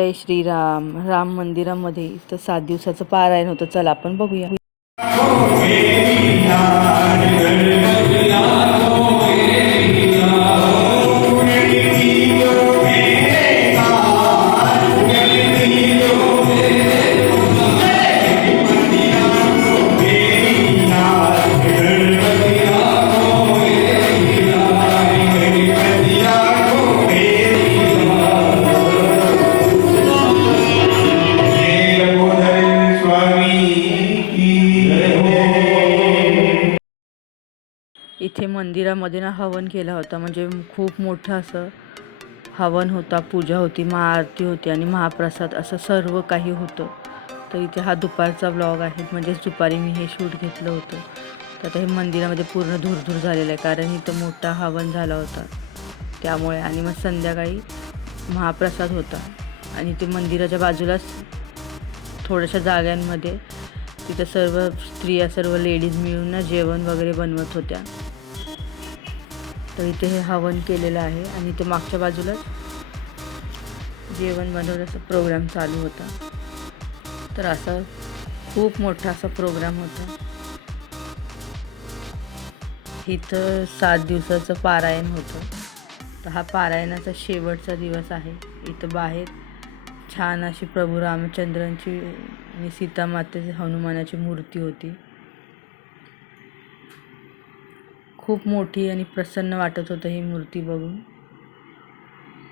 जय श्रीराम. राम मंदिरामध्ये इथं सात दिवसाचं पारायण होतं. चला आपण बघूया. इथे मंदिरामध्ये ना हवन केला होता. म्हणजे खूप मोठं असं हवन होता पूजा होती महाआरती होती आणि महाप्रसाद असं सर्व काही होतं. तर इथे हा दुपारचा ब्लॉग आहे. म्हणजेच दुपारी मी हे शूट घेतलं होतं. तर आता हे मंदिरामध्ये पूर्ण धूरधूर झालेलं आहे. कारण इथं मोठा हवन झाला होता. त्यामुळे आणि मग संध्याकाळी महाप्रसाद होता. आणि ते मंदिराच्या बाजूलाच थोड्याशा जाग्यांमध्ये तिथं सर्व स्त्रिया सर्व लेडीज मिळून ना जेवण वगैरे बनवत होत्या. तर इथे हे हवन केलेलं आहे आणि ते मागच्या बाजूलाच जेवण बनवण्याचा प्रोग्राम चालू होता. तर असा खूप मोठा असा प्रोग्राम होता. इथं सात दिवसाचं पारायण होतं. तर हा पारायणाचा शेवटचा दिवस आहे. इथं बाहेर छान अशी प्रभू रामचंद्रांची आणि सीतामातेची हनुमानाची मूर्ती होती. खूप मोठी आणि प्रसन्न वाटत होतं ही मूर्ती बघून.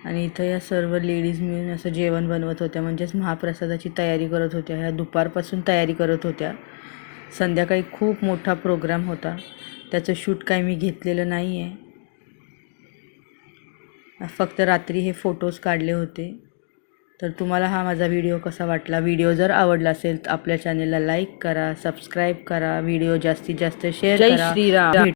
आणि इथं या सर्व लेडीज मिळून असं जेवण बनवत होत्या. म्हणजेच महाप्रसादाची तयारी करत होत्या. ह्या दुपारपासून तयारी करत होत्या. संध्याकाळी खूप मोठा प्रोग्राम होता. त्याचं शूट काही मी घेतलेलं नाही आहे फक्त रात्री हे फोटोज काढले होते. तर तुम्हाला हा माझा व्हिडिओ कसा वाटला? व्हिडिओ जर आवडला असेल तर आपल्या चॅनेलला लाईक करा सबस्क्राईब करा. व्हिडिओ जास्तीत जास्त शेअर करा. श्रीराम.